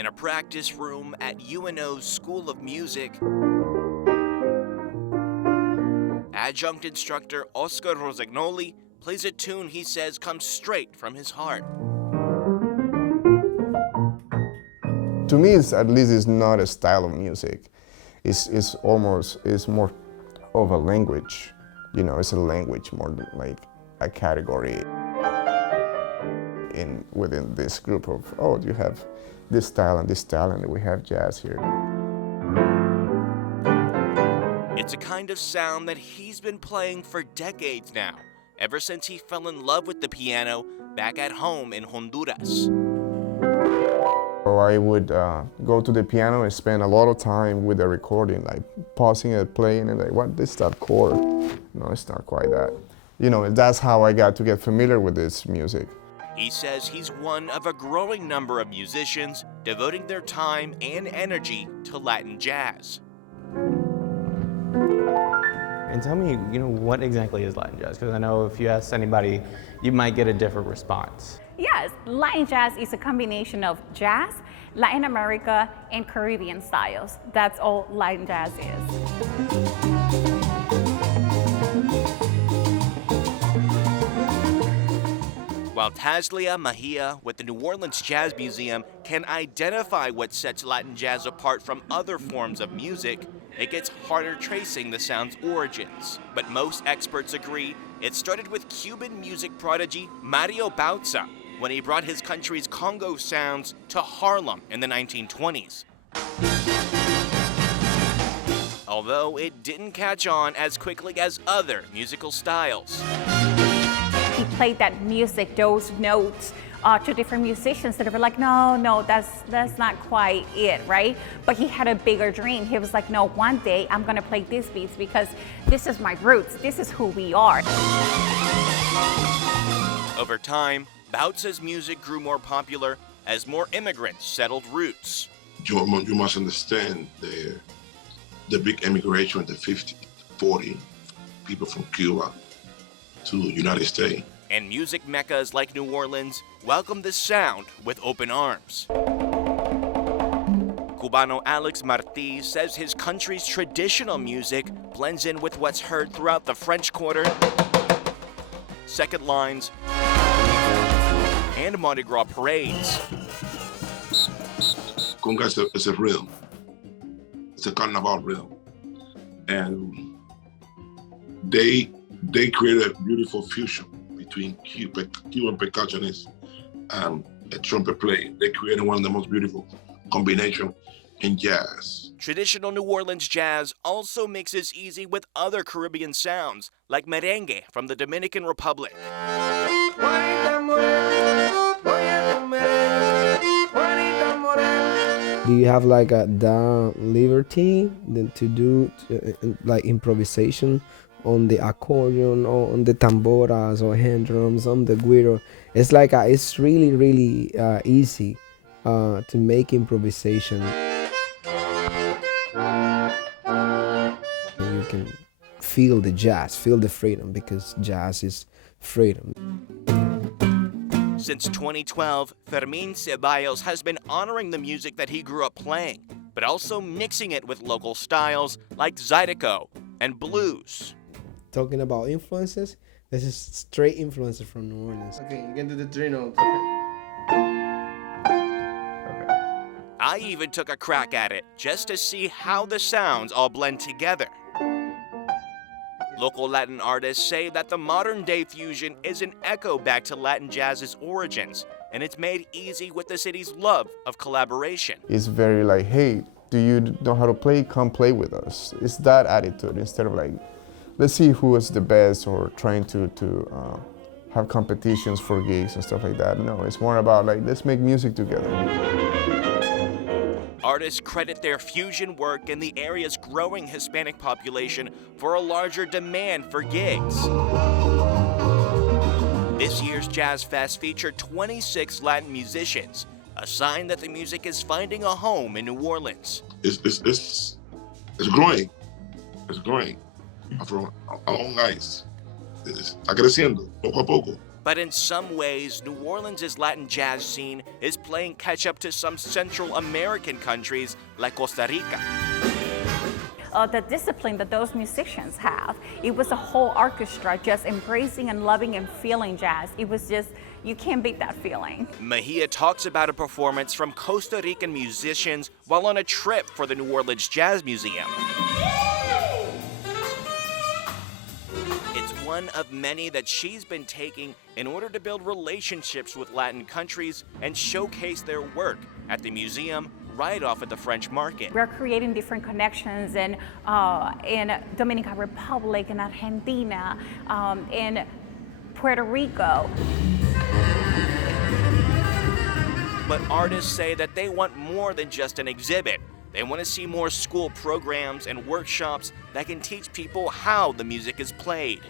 In a practice room at UNO's School of Music, adjunct instructor Oscar Rosagnoli plays a tune he says comes straight from his heart. To me, at least it's not a style of music. It's more of a language. You know, it's a language more like a category within this group of, oh, you have this style, and we have jazz here. It's a kind of sound that he's been playing for decades now, ever since he fell in love with the piano back at home in Honduras. So I would go to the piano and spend a lot of time with the recording, like pausing it, playing, and like, what is that chord? No, it's not quite that. You know, that's how I got to get familiar with this music. He says he's one of a growing number of musicians devoting their time and energy to Latin jazz. And tell me, what exactly is Latin jazz? Because I know if you ask anybody, you might get a different response. Yes, Latin jazz is a combination of jazz, Latin America, and Caribbean styles. That's all Latin jazz is. While Taslia Mejia with the New Orleans Jazz Museum can identify what sets Latin jazz apart from other forms of music, it gets harder tracing the sound's origins. But most experts agree it started with Cuban music prodigy Mario Bauza when he brought his country's Congo sounds to Harlem in the 1920s. Although it didn't catch on as quickly as other musical styles. He played that music, those notes, to different musicians that were like, no, that's not quite it, right? But he had a bigger dream. He was like, no, one day I'm gonna play these beats because this is my roots, this is who we are. Over time, Bauza's music grew more popular as more immigrants settled roots. You must understand the big immigration in the 50s, 40s, people from Cuba to the United States. And music meccas like New Orleans welcomed the sound with open arms. Cubano Alex Martí says his country's traditional music blends in with what's heard throughout the French Quarter, Second Lines, and Mardi Gras parades. Conga is a rhythm. It's a carnival rhythm. And they created a beautiful fusion between Cuban percussionists and a trumpet player. They created one of the most beautiful combinations in jazz. Traditional New Orleans jazz also mixes easy with other Caribbean sounds, like merengue from the Dominican Republic. Do you have like the liberty to do like improvisation on the accordion or on the tamboras or hand drums, on the guiro? It's like it's really easy to make improvisation. You can feel the jazz, feel the freedom, because jazz is freedom. Since 2012, Fermín Ceballos has been honoring the music that he grew up playing, but also mixing it with local styles like Zydeco and blues. Talking about influences, this is straight influences from New Orleans. Okay, you can do the three notes. I even took a crack at it just to see how the sounds all blend together. Local Latin artists say that the modern-day fusion is an echo back to Latin jazz's origins, and it's made easy with the city's love of collaboration. It's very like, hey, do you know how to play? Come play with us. It's that attitude instead of like, let's see who is the best or trying to have competitions for gigs and stuff like that. No, it's more about like, let's make music together. Artists credit their fusion work and the area's growing Hispanic population for a larger demand for gigs. This year's Jazz Fest featured 26 Latin musicians, a sign that the music is finding a home in New Orleans. It's growing. It's growing. From a long ice. Está creciendo, poco a poco. But in some ways, New Orleans' Latin jazz scene is playing catch up to some Central American countries like Costa Rica. The discipline that those musicians have, it was a whole orchestra just embracing and loving and feeling jazz. It was just, you can't beat that feeling. Mejia talks about a performance from Costa Rican musicians while on a trip for the New Orleans Jazz Museum. It's one of many that she's been taking in order to build relationships with Latin countries and showcase their work at the museum right off at the French market. We're creating different connections in Dominican Republic, in Argentina, in Puerto Rico. But artists say that they want more than just an exhibit. They want to see more school programs and workshops that can teach people how the music is played.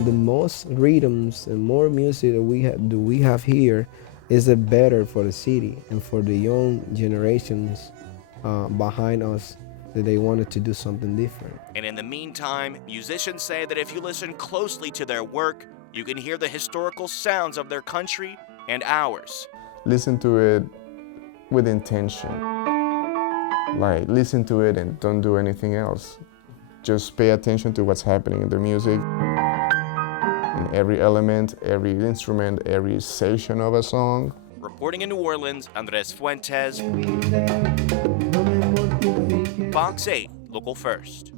The most rhythms and more music that we have here is the better for the city and for the young generations behind us, that they wanted to do something different. And in the meantime, musicians say that if you listen closely to their work, you can hear the historical sounds of their country and ours. Listen to it with intention. Like, listen to it and don't do anything else. Just pay attention to what's happening in the music. In every element, every instrument, every section of a song. Reporting in New Orleans, Andres Fuentes, Fox 8, Local First.